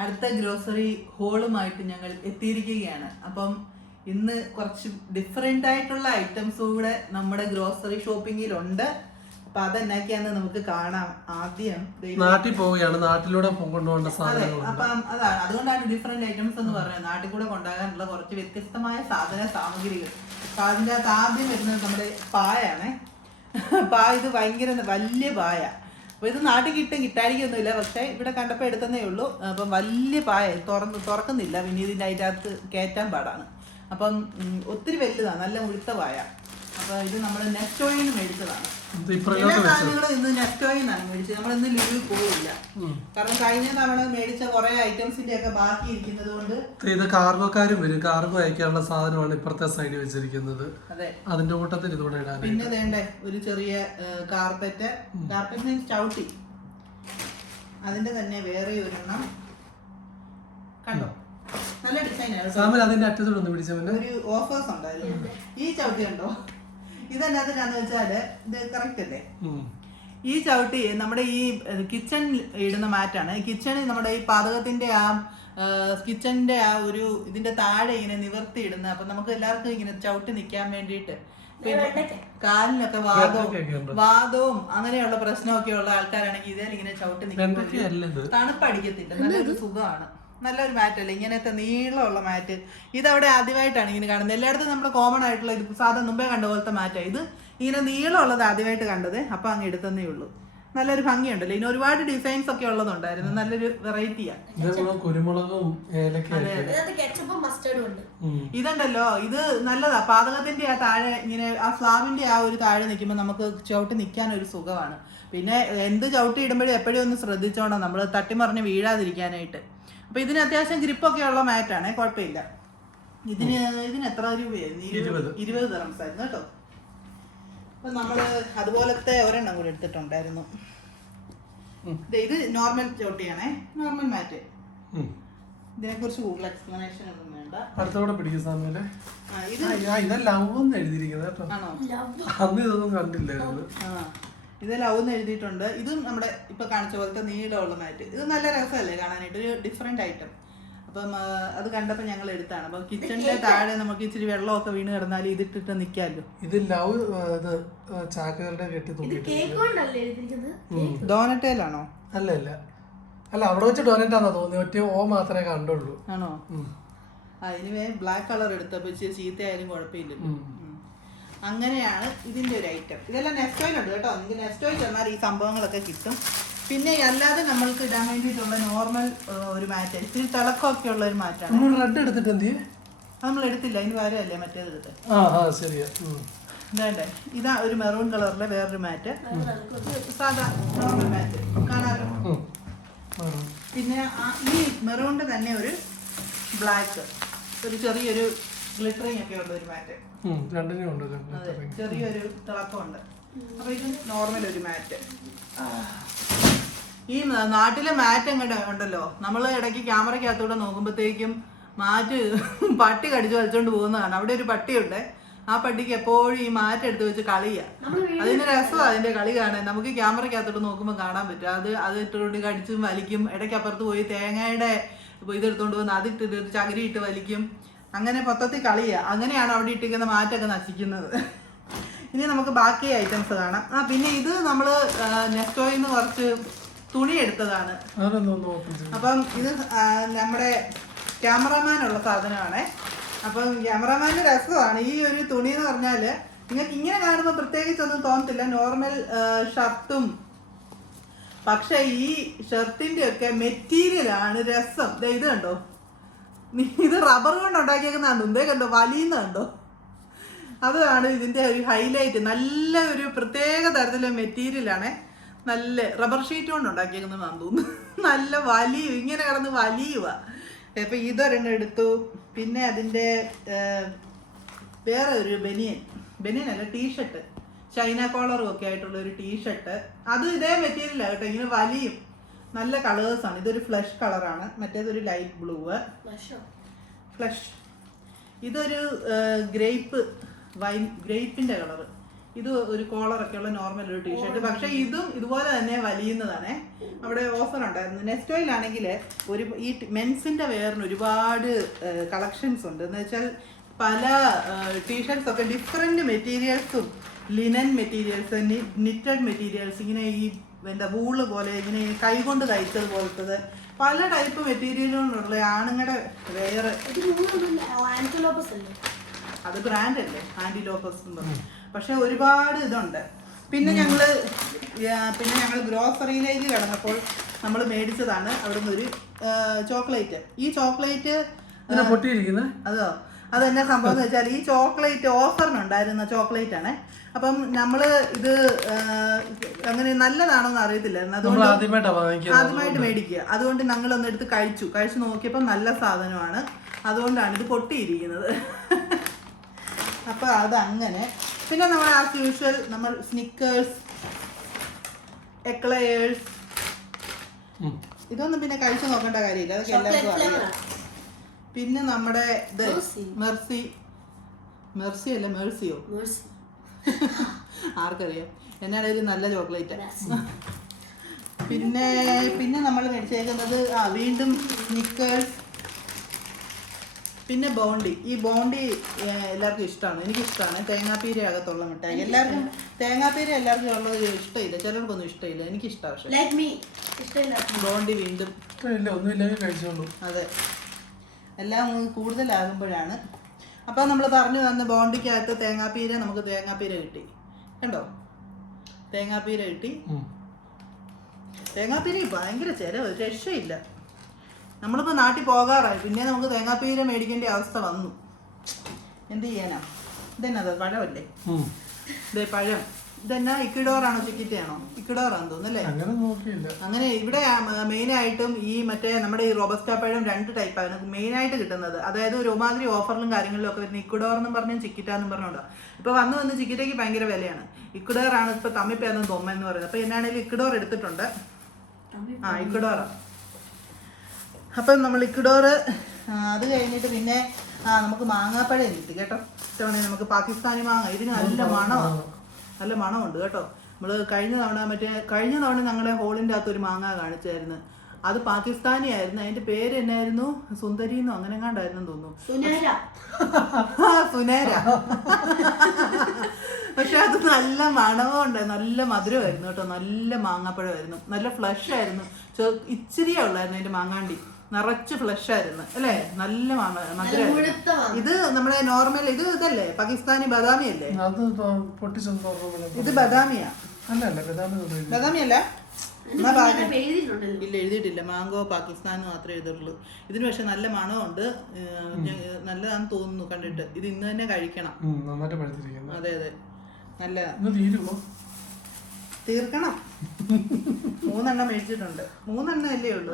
അടുത്ത ഗ്രോസറി ഹോളുമായിട്ട് ഞങ്ങൾ എത്തിയിരിക്കുകയാണ്. അപ്പം ഇന്ന് കുറച്ച് ഡിഫറെന്റ് ആയിട്ടുള്ള ഐറ്റംസും കൂടെ നമ്മുടെ ഗ്രോസറി ഷോപ്പിങ്ങിലുണ്ട് അപ്പൊ അതെന്നൊക്കെയാണ് നമുക്ക് കാണാം ആദ്യം. നാട്ടിൽ പോവുകയാണ്. നാട്ടിലൂടെ കൊണ്ടുപോകേണ്ട സാധനങ്ങൾ അപ്പം അതാണ് അതുകൊണ്ടാണ് ഡിഫറെന്റ് ഐറ്റംസ് എന്ന് പറയുന്നത്. നാട്ടിൽ കൂടെ കൊണ്ടാകാനുള്ള കുറച്ച് വ്യത്യസ്തമായ സാധന സാമഗ്രികൾ. അപ്പൊ അതിന്റെ അകത്ത് ആദ്യം വരുന്നത് നമ്മുടെ പായാണ്. പായ ഇത് ഭയങ്കര വലിയ പായ. അപ്പൊ ഇത് നാട്ടിൽ കിട്ടും കിട്ടായിരിക്കൊന്നുമില്ല പക്ഷേ ഇവിടെ കണ്ടപ്പോൾ എടുത്തതേ ഉള്ളൂ. അപ്പം വലിയ പായ തുറന്ന് തുറക്കുന്നില്ല. പിന്നെ ഇതിന്റെ അതിന്റെ അകത്ത് കയറ്റാൻ പാടാണ്. അപ്പം ഒത്തിരി വലുതാണ് നല്ല മുഴുത്ത പായ. അപ്പം ഇത് നമ്മൾ നെറ്റോയിൽ നിന്ന് മേടിച്ചതാണ്. എല്ലാ ഇപ്പുറത്തോട്ട് വെച്ചു. സാധനങ്ങളും ഇന്ന് നെസ്റ്റോയിൽ നിന്നാണ് മേടിച്ചത് നമ്മൾ ഇന്ന് ലുലു പോയില്ല കാരണം കഴിഞ്ഞ തവണ മേടിച്ച കുറെ ഐറ്റംസിന്റെ ഒക്കെ ബാക്കി ഇരിക്കുന്നത് കൊണ്ട് ഇത് കാർഗോക്കാരും വരും. കാർഗോ അയക്കാനുള്ള സാധനമാണ് ഇപ്പുറത്തെ സൈഡിൽ വെച്ചിരിക്കുന്നത്. അതെ. അതിന്റെ കൂട്ടത്തിൽ ഇതുകൂടെ ഇടാൻ പിന്നെ വേണ്ടേ? ഒരു ചെറിയ കാർപ്പറ്റ് കാർപ്പറ്റ് ചവിട്ടി. അതിന്റെ തന്നെ വേറെ ഒരെണ്ണം. കണ്ടോ? നല്ല ഡിസൈൻ അതിന്റെ അറ്റത്തോടെ ഒന്ന് പിടിച്ചു ഒരു ഓഫേഴ്സ് ഉണ്ടായിരുന്നു. ഈ ചവിട്ടി കണ്ടോ? ഇതെന്നാത്തിനാന്ന് വെച്ചാൽ ഇത് കറക്റ്റ് അല്ലേ? ഈ ചവിട്ടി നമ്മുടെ ഈ കിച്ചൺ ഇടുന്ന മാറ്റാണ്. കിച്ചണിൽ നമ്മുടെ ഈ പാചകത്തിന്റെ ആ കിച്ചണിന്റെ ആ ഒരു ഇതിന്റെ താഴെ ഇങ്ങനെ നിവർത്തി ഇടുന്ന അപ്പൊ നമുക്ക് എല്ലാവർക്കും ഇങ്ങനെ ചവിട്ടി നിൽക്കാൻ വേണ്ടിയിട്ട് പിന്നെ കാലിനൊക്കെ വാദവും വാദവും അങ്ങനെയുള്ള പ്രശ്നമൊക്കെ ഉള്ള ആൾക്കാരാണെങ്കിൽ ഇതേ ഇങ്ങനെ ചവിട്ടി തണുപ്പ് തണുപ്പടിക്കത്തില്ല. നല്ലൊരു സുഖമാണ്. നല്ലൊരു മാറ്റല്ലേ ഇങ്ങനത്തെ നീളമുള്ള മാറ്റ് ഇതവിടെ ആദ്യമായിട്ടാണ് ഇങ്ങനെ കാണുന്നത്. എല്ലായിടത്തും നമ്മൾ കോമൺ ആയിട്ടുള്ള ഇത് സാധാരണ മുമ്പേ കണ്ട പോലത്തെ മാറ്റാണ് ഇത്. ഇങ്ങനെ നീളമുള്ളത് ആദ്യമായിട്ട് കണ്ടത്. അപ്പൊ അങ്ങ് എടുത്തന്നേ ഉള്ളൂ. നല്ലൊരു ഭംഗിയുണ്ടല്ലോ? ഇനി ഒരുപാട് ഡിസൈൻസ് ഒക്കെ ഉള്ളതുണ്ടായിരുന്നു. നല്ലൊരു വെറൈറ്റിയാണ് കുരുമുളകും ഏലക്കയൊക്കെ ഇതിനകത്ത് കെച്ചപ്പും മസ്റ്റേർഡും ഉണ്ട്. ഇതുണ്ടല്ലോ. ഇത് നല്ലതാ. പാതകത്തിന്റെ ആ താഴെ ഇങ്ങനെ ആ സ്ലാബിന്റെ ആ ഒരു താഴെ നിൽക്കുമ്പോൾ നമുക്ക് ചവിട്ടി നിൽക്കാൻ ഒരു സുഖമാണ്. പിന്നെ എന്ത് ചവിട്ടി ഇടുമ്പോഴും എപ്പോഴും ഒന്ന് ശ്രദ്ധിച്ചോണം. നമ്മൾ തട്ടിമറിഞ്ഞ് വീഴാതിരിക്കാനായിട്ട്. അപ്പൊ ഇതിന് അത്യാവശ്യം ഗ്രിപ്പൊക്കെ ഉള്ള മാറ്റാണ് കുഴപ്പമില്ല. ഇതിന് ഇതിന് എത്ര രൂപയായിരുന്നു ഇരുപത് ഇരുപത്. തെറംസ് ആയിരുന്നു കേട്ടോ. അപ്പൊ നമ്മൾ അതുപോലത്തെ ഒരെണ്ണം കൂടി എടുത്തിട്ടുണ്ടായിരുന്നു. ഇത് നോർമൽ ചോട്ടിയാണേ നോർമൽ മാറ്റ് ഇതിനെ ഇതിനെക്കുറിച്ച് കൂടുതൽ എക്സ്പ്ലനേഷൻ ഒന്നും വേണ്ട. അടുത്തോടെ പിടിക്കുന്ന സമയത്ത് ഇത് ഇത് ലവ് എന്ന് എഴുതിയിരിക്കുന്നത് കേട്ടോ. അന്ന് ഇതൊന്നും കണ്ടില്ലായിരുന്നു. ഇത് ലവ് എന്ന് എഴുതിയിട്ടുണ്ട്. ഇതും നമ്മുടെ ഇപ്പൊ കാണിച്ച പോലത്തെ നീളമുള്ള മാറ്റ് ഇത് നല്ല രസമല്ലേ കാണാനായിട്ട്? ഒരു ഡിഫറെന്റ് ഐറ്റം അപ്പം അത് കണ്ടപ്പോൾ ഞങ്ങൾ എടുത്താണ്. അപ്പം കിച്ചണിന്റെ താഴെ നമുക്ക് ഇച്ചിരി വെള്ളമൊക്കെ വീണ് കിടന്നാൽ ഇതിട്ടിട്ട് നിൽക്കാമല്ലോ ഇത് ലവ് ഇത് ചാക്കുകളുടെ കെട്ടി ഇത് തൂക്കിയിട്ട് കേക്ക് കൊണ്ടല്ലേ എഴുതിയിരിക്കുന്നത്? ഡോനറ്റേലാണോ അല്ല അല്ല അല്ല അവിടെ വെച്ച് ഡോനറ്റ് ആണെന്നാ തോന്നി ഒറ്റ ഓ മാത്രമേ കണ്ടുള്ളൂ. ആണോ? ഇനി ബ്ലാക്ക് കളർ എടുത്തപ്പോൾ ഇച്ചിരി ചീത്തയായാലും കുഴപ്പമില്ലല്ലോ. അങ്ങനെയാണ് ഇതിന്റെ ഒരു ഐറ്റം ഇതെല്ലാം നെസ്റ്റോയിലുണ്ട് കേട്ടോ. നിങ്ങൾക്ക് നെസ്റ്റോയിൽ ചെന്നാൽ ഈ സംഭവങ്ങളൊക്കെ കിട്ടും. പിന്നെ അല്ലാതെ നമ്മൾക്ക് ഇടാൻ വേണ്ടിയിട്ടുള്ള നോർമൽ ഒരു മാറ്റ്. ഇത്തിരി തിളക്കമൊക്കെ ഉള്ള ഒരു മാറ്റാണ്. നമ്മൾ റെഡ് എടുത്തിട്ട് എന്ത് നമ്മൾ എടുത്തില്ല. അതിന് പകരമല്ലേ മറ്റേത് എടുത്ത്? ഉം. ഇതാ ഒരു മെറൂൺ കളറിലെ വേറൊരു മാറ്റ്. സാധാ നോർമൽ മാറ്റ്. കാണാലോ. പിന്നെ ഈ മെറൂണിന്റെ തന്നെ ഒരു ബ്ലാക്ക് ഒരു ചെറിയൊരു ഗ്ലിറ്ററിങ് ഒക്കെ ഉള്ള ഒരു മാറ്റ്. രണ്ടിനും ഉണ്ട് അതെ. ചെറിയൊരു തിളക്കമുണ്ട്. അപ്പൊ ഇത് നോർമൽ ഒരു മാറ്റ് ഈ നാട്ടിലെ മാറ്റ് അങ്ങോട്ട് ഉണ്ടല്ലോ? നമ്മൾ ഇടയ്ക്ക് ക്യാമറയ്ക്കകത്തൂടെ നോക്കുമ്പോഴത്തേക്കും മാറ്റ് പട്ടി കടിച്ചു വലിച്ചോണ്ട് പോകുന്നതാണ്. അവിടെ ഒരു പട്ടിയുണ്ട്. ആ പട്ടിക്ക് എപ്പോഴും ഈ മാറ്റ് എടുത്ത് വെച്ച് കളിയാ. അതിന് രസമാണ് അതിന്റെ കളി കാണാൻ. നമുക്ക് ക്യാമറയ്ക്കകത്തോട്ട് നോക്കുമ്പോൾ കാണാൻ പറ്റും. അത് അത് ഇട്ടുകൊണ്ട് കടിച്ചും വലിക്കും. ഇടയ്ക്ക് അപ്പുറത്ത് പോയി തേങ്ങയുടെ ഇപ്പൊ ഇതെടുത്തോണ്ട് വന്ന് അതിട്ടിട്ട് ചകിരി ഇട്ട് വലിക്കും. അങ്ങനെ മൊത്തത്തിൽ കളിയാ. അങ്ങനെയാണ് അവിടെ ഇട്ടിരിക്കുന്ന മാറ്റൊക്കെ നശിക്കുന്നത്. ഇനി നമുക്ക് ബാക്കി ഐറ്റംസ് കാണാം. ആ പിന്നെ ഇത് നമ്മൾ നെസ്റ്റോയിൽ നിന്ന് കുറച്ച് തുണി എടുത്തതാണ്. അപ്പം ഇത് നമ്മുടെ ക്യാമറമാനുള്ള സാധനമാണ്. അപ്പം ക്യാമറമാന് രസമാണ്. ഈ ഒരു തുണി എന്ന് പറഞ്ഞാൽ നിങ്ങൾക്ക് ഇങ്ങനെ കാണുമ്പോൾ പ്രത്യേകിച്ചൊന്നും തോന്നത്തില്ല. നോർമൽ ഷർട്ടും പക്ഷേ ഈ ഷർട്ടിന്റെ ഒക്കെ മെറ്റീരിയൽ ആണ് രസം. ഇത് കണ്ടോ? നീ- ഇത് റബ്ബർ കൊണ്ട് ഉണ്ടാക്കിയേക്കുന്നതാണ് മുമ്പേ കണ്ടോ? വലിയുന്ന കണ്ടോ? അതാണ് ഇതിന്റെ ഒരു ഹൈലൈറ്റ് നല്ല ഒരു പ്രത്യേക തരത്തിലെ മെറ്റീരിയലാണേ നല്ല റബ്ബർ ഷീറ്റ് കൊണ്ട് ഉണ്ടാക്കിയേക്കുന്നതാണെന്ന് തോന്നുന്നു നല്ല വലിയ ഇങ്ങനെ കിടന്ന് വലിയുക അപ്പൊ ഇതൊരെണ്ണം എടുത്തു. പിന്നെ അതിന്റെ വേറെ ഒരു ബനിയൻ. ബനിയൻ അല്ല ടീഷർട്ട്. ചൈന കോളറും ഒക്കെ ആയിട്ടുള്ള ഒരു ടീഷർട്ട്. അത് ഇതേ മെറ്റീരിയലാണ് കേട്ടോ. ഇങ്ങനെ വലിയും. നല്ല കളേഴ്സ് ആണ്. ഇതൊരു ഫ്ലഷ് കളറാണ് മറ്റേതൊരു ലൈറ്റ് ബ്ലൂ ഫ്ലഷ് ഇതൊരു ഗ്രേപ്പ് വൈൻ ഗ്രേപ്പിന്റെ കളർ ഇത് ഒരു കോളറൊക്കെ ഉള്ള നോർമൽ ഒരു ടീഷർട്ട് പക്ഷേ ഇതും ഇതുപോലെ തന്നെ വലിയുന്നതാണേ. അവിടെ ഓഫർ ഉണ്ടായിരുന്നു. നെക്സ്റ്റോയിലാണെങ്കിൽ ഒരു ഈ മെൻസിന്റെ വെയറിന് ഒരുപാട് കളക്ഷൻസ് ഉണ്ട്. എന്ന് വെച്ചാൽ പല ടീഷർട്ട്സ് ഒക്കെ ഡിഫറെന്റ് മെറ്റീരിയൽസും ലിനൻ മെറ്റീരിയൽസ് നിറ്റഡ് മെറ്റീരിയൽസ് ഇങ്ങനെ ഈ എന്താ വൂൾ പോലെ ഇങ്ങനെ കൈകൊണ്ട് തയ്ച്ചത് പോലത്തത്. പല ടൈപ്പ് മെറ്റീരിയലുകളുള്ള ആണുങ്ങളുടെ വെയർ അത് ബ്രാൻഡ് അല്ലേ? ആന്റി ലോപ്പസ് എന്ന് പറഞ്ഞു. പക്ഷെ ഒരുപാട് ഇതുണ്ട്. പിന്നെ ഞങ്ങൾ പിന്നെ ഞങ്ങൾ ഗ്രോസറിയിലേക്ക് കിടന്നപ്പോൾ നമ്മൾ മേടിച്ചതാണ് അവിടുന്ന് ഒരു ചോക്ലേറ്റ്. ഈ ചോക്ലേറ്റ് പൊട്ടിയിരിക്കുന്നത് അതോ? അതെന്നാ സംഭവം എന്ന് വെച്ചാൽ ഈ ചോക്ലേറ്റ് ഓഫറിനുണ്ടായിരുന്ന ചോക്ലേറ്റ് ആണ് അപ്പം നമ്മൾ ഇത് അങ്ങനെ നല്ലതാണോന്ന് അറിയത്തില്ലായിരുന്നു. അതുകൊണ്ട് ആദ്യമായിട്ടാ മേടിക്കുക. അതുകൊണ്ട് ഞങ്ങൾ ഒന്ന് എടുത്ത് കഴിച്ചു. കഴിച്ചു നോക്കിയപ്പോൾ നല്ല സാധനമാണ്. അതുകൊണ്ടാണ് ഇത് പൊട്ടിയിരിക്കുന്നത്. അപ്പൊ അതങ്ങനെ. പിന്നെ നമ്മൾ ആസ് യൂഷ്വൽ നമ്മൾ സ്നിക്കേഴ്സ് എക്ലയേഴ്സ് ഇതൊന്നും പിന്നെ കഴിച്ചു നോക്കേണ്ട കാര്യമില്ല. അതൊക്കെ എല്ലാവർക്കും അറിയാം. പിന്നെ നമ്മുടെ ഇത് മെർസി മെർസി അല്ല മേഴ്സിയോ മേഴ്സി ആർക്കറിയാം? എന്നാണ് ഒരു നല്ല ചോക്ലേറ്റ്. പിന്നെ പിന്നെ നമ്മൾ മേടിച്ചേക്കുന്നത് ആ വീണ്ടും നിക്കേഴ്സ് പിന്നെ ബോണ്ടി ഈ ബോണ്ടി എല്ലാവർക്കും ഇഷ്ടമാണ്. എനിക്ക് ഇഷ്ടമാണ് തേങ്ങാപ്പീര അകത്തുള്ള മിഠായി. എല്ലാവർക്കും തേങ്ങാപ്പീര എല്ലാവർക്കും ഉള്ളത് ഇഷ്ടമില്ല. ചിലർക്കൊന്നും ഇഷ്ടമില്ല. എനിക്ക് ഇഷ്ടമാണ് പക്ഷേ ബോണ്ടി വീണ്ടും. ഒന്നുമില്ലെങ്കിൽ കഴിച്ചോളൂ. അതെ. എല്ലാം കൂടുതലാകുമ്പോഴാണ്. അപ്പോൾ നമ്മൾ പറഞ്ഞു തന്ന ബോണ്ടിക്കകത്ത് തേങ്ങാപ്പീര നമുക്ക് തേങ്ങാപ്പീര കിട്ടി. കണ്ടോ? തേങ്ങാപ്പീര കിട്ടി. തേങ്ങാപ്പീര ഭയങ്കര ചിലവ് രക്ഷയില്ല. നമ്മളിപ്പോൾ നാട്ടിൽ പോകാറായി. പിന്നെ നമുക്ക് തേങ്ങാപ്പീര മേടിക്കേണ്ട അവസ്ഥ വന്നു. എന്ത് ചെയ്യാനാ? ഇതന്നെ അത് പഴമല്ലേ. ഇതേ പഴം. ഇതെന്നാ ഇക്കിഡോറാണോ ചിക്കിറ്റയാണോ? ഇക്കിഡോറാന്ന് തോന്നുന്നല്ലേ അങ്ങനെ നോക്കിയില്ല. അങ്ങനെ ഇവിടെ മെയിൻ ആയിട്ടും ഈ മറ്റേ നമ്മുടെ ഈ റോബസ്റ്റ പഴം രണ്ട് ടൈപ്പാണ് മെയിനായിട്ട് കിട്ടുന്നത്. അതായത് ഒരു ഒരുമാതിരി ഓഫറിലും കാര്യങ്ങളിലും ഒക്കെ വരുന്ന ഇക്കുഡോർ എന്നും പറഞ്ഞ് ചിക്കിറ്റ എന്നും പറഞ്ഞോണ്ടാ ഇപ്പൊ വന്ന് വന്ന് ചിക്കിറ്റയ്ക്ക് ഭയങ്കര വിലയാണ്. ഇക്കുഡോർ ആണ് ഇപ്പൊ തമ്മിപ്പേന്ന് തോമ്മ എന്ന് പറയുന്നത്. അപ്പൊ എന്നാണെങ്കിലും ഇക്കിഡോർ എടുത്തിട്ടുണ്ട്. ആ ഇക്കിഡോറ അപ്പം നമ്മൾ ഇക്കിഡോർ അത് കഴിഞ്ഞിട്ട് പിന്നെ ആ നമുക്ക് മാങ്ങാപ്പഴം കിട്ടി കേട്ടോ. ഇത്തവണ നമുക്ക് പാകിസ്ഥാനി മാങ്ങ. ഇതിന് നല്ല മണമാണ് നല്ല മണമുണ്ട് കേട്ടോ. നമ്മൾ കഴിഞ്ഞ തവണ മറ്റേ കഴിഞ്ഞ തവണ ഞങ്ങളെ ഹോളിന്റെ അകത്ത് ഒരു മാങ്ങ കാണിച്ചായിരുന്നു. അത് പാകിസ്ഥാനി ആയിരുന്നു. അതിന്റെ പേര് എന്നായിരുന്നു? സുന്ദരി എന്നോ അങ്ങനെ കണ്ടായിരുന്നു തോന്നുന്നു. സുനേര. സുനേര. പക്ഷെ അത് നല്ല മണവും ഉണ്ട് നല്ല മധുരമായിരുന്നു കേട്ടോ. നല്ല മാങ്ങാപ്പഴമായിരുന്നു. നല്ല ഫ്ലഷ് ആയിരുന്നു. ഇച്ചിരിയേ ഉള്ളായിരുന്നു അതിന്റെ മാങ്ങാണ്ടി. നിറച്ച് ഫ്ലഷ് ആയിരുന്നു. അല്ലേ? നല്ല ഇത് നമ്മുടെ നോർമൽ ഇത് ഇതല്ലേ? പാകിസ്ഥാനി ബദാമി അല്ലേ? ഇത് ബദാമിയാ. ബദാമി അല്ല ഇല്ല. എഴുതിയിട്ടില്ല. മാംഗോ പാകിസ്ഥാൻ മാത്രമേ എഴുതിട്ടുള്ളൂ ഇതിന് പക്ഷെ നല്ല മണമുണ്ട്. നല്ലതാണെന്ന് തോന്നുന്നു കണ്ടിട്ട്. ഇത് ഇന്ന് തന്നെ കഴിക്കണം. അതെ അതെ. നല്ല ഇന്ന് തീരുമോ തീർക്കണം. മൂന്നെണ്ണം മേടിച്ചിട്ടുണ്ട്. മൂന്നെണ്ണം അല്ലേ ഉള്ളൂ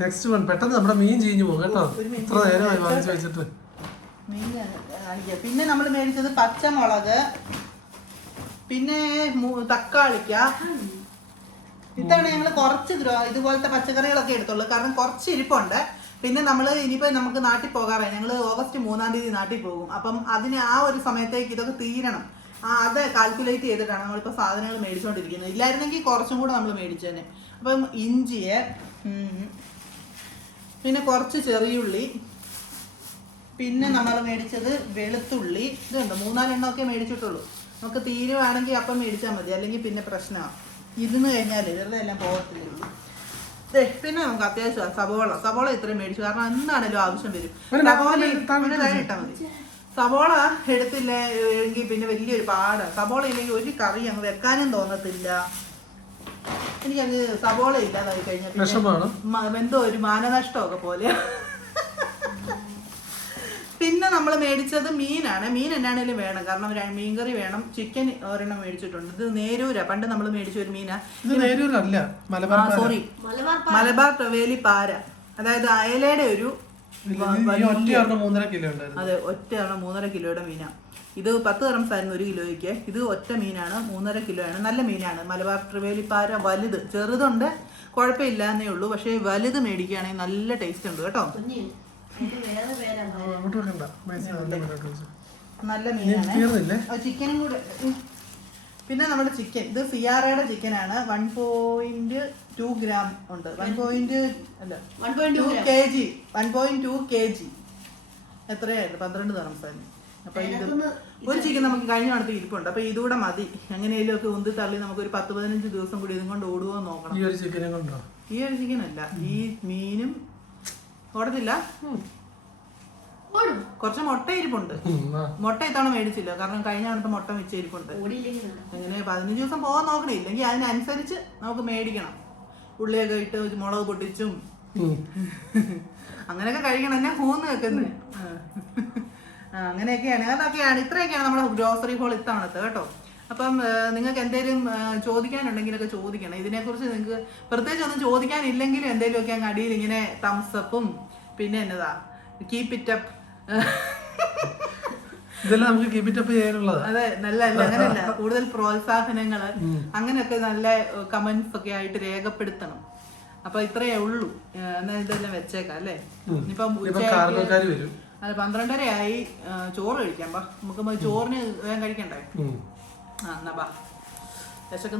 നെക്സ്റ്റ് വൺ പെട്ടെന്ന് നമ്മുടെ മീൻ ചീഞ്ഞു പോകും കേട്ടോ. ഇത്ര നേരമായി വാങ്ങിച്ചു വെച്ചിട്ട്. പിന്നെ നമ്മൾ മേടിച്ചത് പച്ചമുളക് പിന്നെ തക്കാളിക്ക. ഇത്തവണ ഞങ്ങൾ കുറച്ച് ഇതുപോലത്തെ പച്ചക്കറികളൊക്കെ എടുത്തുള്ളൂ. കാരണം കുറച്ച് ഇരിപ്പുണ്ട്. പിന്നെ നമ്മൾ ഇനിയിപ്പോൾ നമുക്ക് നാട്ടിൽ പോകാറായി. ഞങ്ങൾ ഓഗസ്റ്റ് മൂന്നാം തീയതി നാട്ടിൽ പോകും. അപ്പം അതിന് ആ ഒരു സമയത്തേക്ക് ഇതൊക്കെ തീരണം. ആ അത് കാൽക്കുലേറ്റ് ചെയ്തിട്ടാണ് നമ്മളിപ്പോൾ സാധനങ്ങൾ മേടിച്ചുകൊണ്ടിരിക്കുന്നത് ഇല്ലായിരുന്നെങ്കിൽ കുറച്ചും കൂടെ നമ്മൾ മേടിച്ചേനെ അപ്പം ഇഞ്ചിയെ പിന്നെ കുറച്ച് ചെറിയുള്ളി പിന്നെ നമ്മൾ മേടിച്ചത് വെളുത്തുള്ളി. ഇതുണ്ട്? മൂന്നാലെണ്ണമൊക്കെ മേടിച്ചിട്ടുള്ളൂ. നമുക്ക് തീരുവാണെങ്കിൽ അപ്പം മേടിച്ചാൽ മതി. അല്ലെങ്കിൽ പിന്നെ പ്രശ്നമാണ് ഇരുന്ന് കഴിഞ്ഞാൽ വെറുതെ എല്ലാം പോകത്തില്ല? പിന്നെ നമുക്ക് അത്യാവശ്യം സവോള. സവോള ഇത്രയും മേടിച്ചു. കാരണം എന്താണേലും ആവശ്യം വരും. സവോള ഇട്ടാൽ മതി. സവോള എടുത്തില്ല എങ്കിൽ പിന്നെ വലിയൊരു പാടാണ് സവോള ഇല്ലെങ്കിൽ ഒരു കറി അങ്ങ് വെക്കാനും തോന്നത്തില്ല. എനിക്കങ്ങ് സവോള ഇല്ലാതായി കഴിഞ്ഞാൽ എന്തോ ഒരു മാനനഷ്ടമൊക്കെ പോലെ പിന്നെ നമ്മൾ മേടിച്ചത് മീനാണ്. മീൻ എന്നാണേലും വേണം. കാരണം മീൻ കറി വേണം. ചിക്കൻ ഒരെണ്ണം മേടിച്ചിട്ടുണ്ട്. ഇത് നേരൂര. പണ്ട് നമ്മൾ മേടിച്ച ഒരു മീനാ. നേരൂരല്ല. സോറി മലബാർ മലബാർ പ്രവേലി പാര. അതായത് അയലയുടെ ഒരു അതെ ഒറ്റ മൂന്നര കിലോയുടെ മീനാ. ഇത് പത്ത് തരം ആയിരുന്നു ഒരു കിലോയ്ക്ക്. ഇത് ഒറ്റ മീനാണ്. മൂന്നര കിലോയാണ്. നല്ല മീനാണ്. മലബാർ ട്രിവേലിപ്പാര വലുത്. ചെറുതുണ്ട്. കുഴപ്പമില്ല എന്നേ ഉള്ളൂ. പക്ഷേ വലുത് മേടിക്കുകയാണെങ്കിൽ നല്ല ടേസ്റ്റ് ഉണ്ട്. കേട്ടോ? അങ്ങോട്ട് വെക്കണ്ട പൈസ നല്ല മുന്നോട്ട് നല്ല മീനാണ്. ചിക്കനും കൂടെ. പിന്നെ നമ്മുടെ ചിക്കൻ ഇത് സിയാറയുടെ ചിക്കനാണ് വൺ പോയിന്റ് ടു ഗ്രാം ഉണ്ട്. വൺ പോയിന്റ് അല്ല. One point two K G one point two K G എത്രയായിരുന്നു? പന്ത്രണ്ട് തറംസായിരുന്നു അപ്പൊ ഇത് ഒരു ചിക്കൻ നമുക്ക് കഴിഞ്ഞ അടുത്ത് ഇരിപ്പുണ്ട്. അപ്പൊ ഇതുകൂടെ മതി. എങ്ങനെയും ഒക്കെ ഉന്തി തള്ളി നമുക്ക് ഒരു പത്ത് പതിനഞ്ച് ദിവസം കൂടി ഇതും കൊണ്ട് ഓടുവോ നോക്കണം. ഈ ഒരു ചിക്കനെ കൊണ്ടോ? ഈ ഒരു ചിക്കൻ അല്ല. ഈ മീനും ഓടത്തില്ല ഓടും. കുറച്ച് മുട്ട ഇരിപ്പുണ്ട്. മുട്ട ഇത്തവണ മേടിച്ചില്ല. കാരണം കഴിഞ്ഞ തവണത്തെ മുട്ട വെച്ച് ഇരിപ്പുണ്ട്. അങ്ങനെ പതിനഞ്ച് ദിവസം പോകാൻ നോക്കണേ. ഇല്ലെങ്കിൽ അതിനനുസരിച്ച് നമുക്ക് മേടിക്കണം. ഉള്ളിയൊക്കെ ഇട്ട് മുളക് പൊട്ടിച്ചും. അങ്ങനെയൊക്കെ കഴിക്കണം. എന്നെ ഹൂന്ന് വെക്കുന്നത് അങ്ങനെയൊക്കെയാണ്. അതൊക്കെയാണ്. ഇത്രയൊക്കെയാണ് നമ്മുടെ ഗ്രോസറി ഹോൾ ഇത്തവണത്തെ കേട്ടോ. അപ്പം നിങ്ങൾക്ക് എന്തെങ്കിലും ചോദിക്കാനുണ്ടെങ്കിലൊക്കെ ചോദിക്കണം. ഇതിനെക്കുറിച്ച് നിങ്ങൾക്ക് പ്രത്യേകിച്ച് ഒന്നും ചോദിക്കാനില്ലെങ്കിലും എന്തെങ്കിലുമൊക്കെ അങ്ങ് അടിയിൽ ഇങ്ങനെ തംസപ്പും പിന്നെ എന്നതാ? കീപ് ഇറ്റ് അപ്പ് ഇതെല്ലാം നമുക്ക് കീപ് ഇറ്റ് അപ്പ് ചെയ്യാനുള്ളത്. അതെ നല്ല അല്ല അങ്ങനെയല്ല. കൂടുതൽ പ്രോത്സാഹനങ്ങൾ അങ്ങനെയൊക്കെ നല്ല കമന്റ്സ് ഒക്കെ ആയിട്ട് രേഖപ്പെടുത്തണം. അപ്പൊ ഇത്രയേ ഉള്ളൂ. എന്നാ ഇതെല്ലാം വെച്ചേക്കാം അല്ലേ? ഇനിയിപ്പം അതെ പന്ത്രണ്ടര ആയി ചോറ് കഴിക്കാം നമുക്ക് ചോറിന് വേഗം കഴിക്കണ്ടേ. ആ എന്നാ ബാ വിശക്കുന്നു